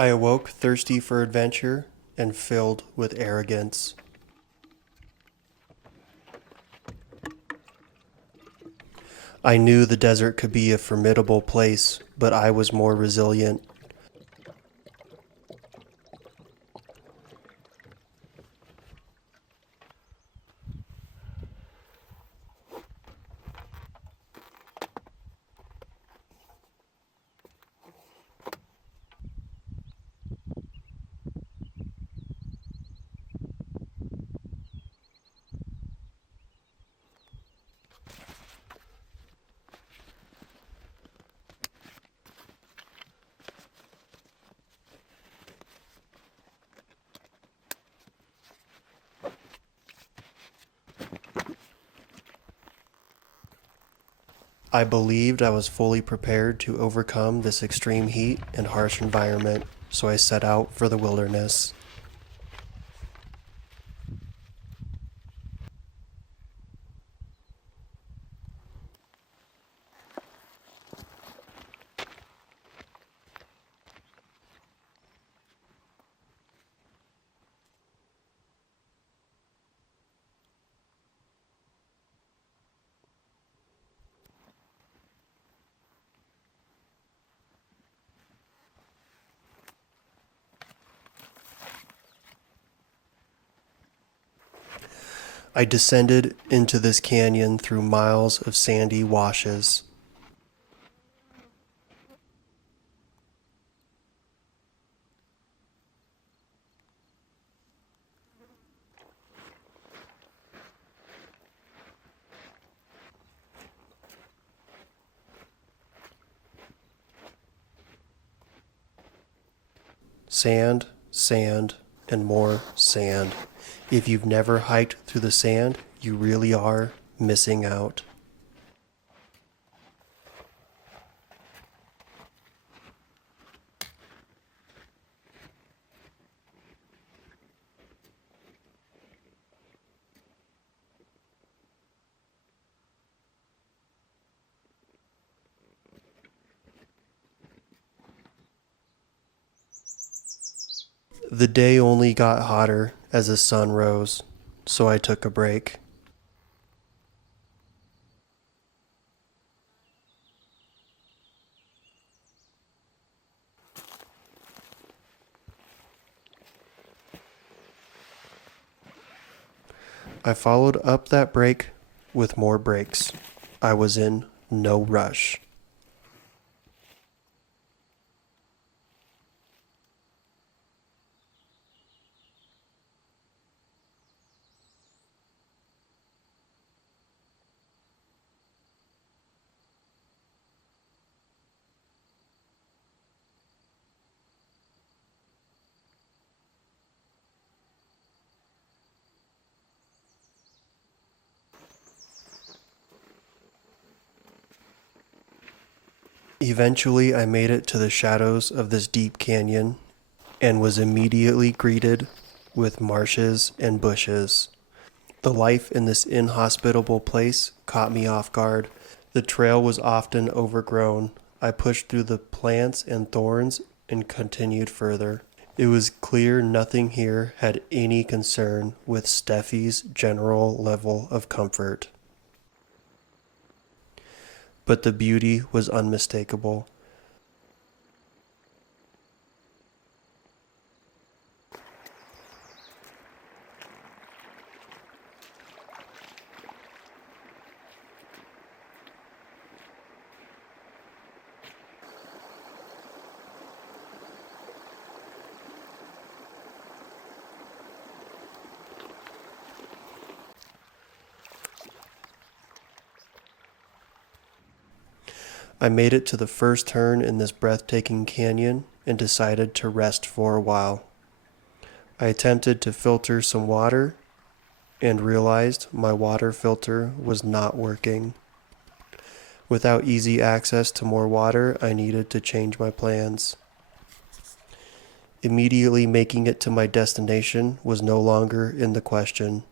I awoke thirsty for adventure and filled with arrogance. I knew the desert could be a formidable place, but I was more resilient. I believed I was fully prepared to overcome this extreme heat and harsh environment, so I set out for the wilderness. I descended into this canyon through miles of sandy washes. Sand, sand, and more sand. If you've never hiked through the sand, you really are missing out. The day only got hotter as the sun rose, so I took a break. I followed up that break with more breaks. I was in no rush. Eventually, I made it to the shadows of this deep canyon and was immediately greeted with marshes and bushes. The life in this inhospitable place caught me off guard. The trail was often overgrown. I pushed through the plants and thorns and continued further. It was clear nothing here had any concern with Steffi's general level of comfort. But the beauty was unmistakable. I made it to the first turn in this breathtaking canyon and decided to rest for a while. I attempted to filter some water and realized my water filter was not working. Without easy access to more water, I needed to change my plans. Immediately making it to my destination was no longer in the question.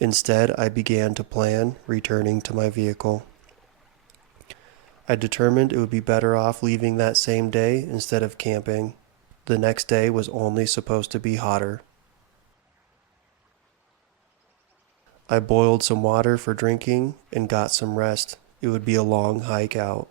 Instead, I began to plan returning to my vehicle. I determined it would be better off leaving that same day instead of camping. The next day was only supposed to be hotter. I boiled some water for drinking and got some rest. It would be a long hike out.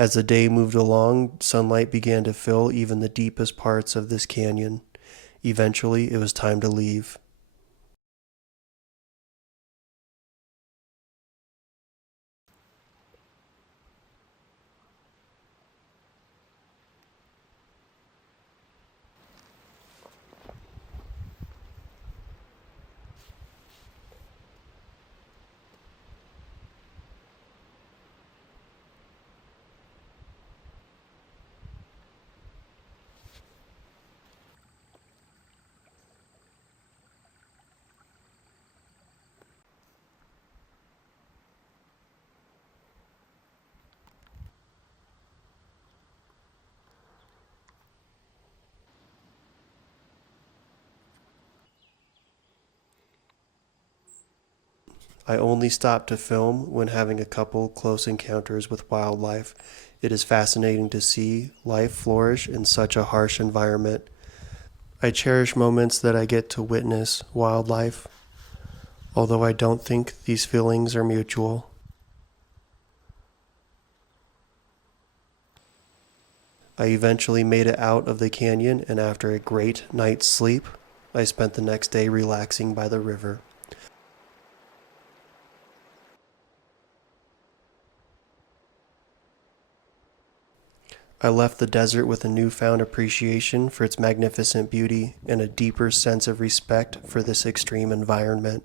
As the day moved along, sunlight began to fill even the deepest parts of this canyon. Eventually, it was time to leave. I only stopped to film when having a couple close encounters with wildlife. It is fascinating to see life flourish in such a harsh environment. I cherish moments that I get to witness wildlife, although I don't think these feelings are mutual. I eventually made it out of the canyon, and after a great night's sleep, I spent the next day relaxing by the river. I left the desert with a newfound appreciation for its magnificent beauty and a deeper sense of respect for this extreme environment.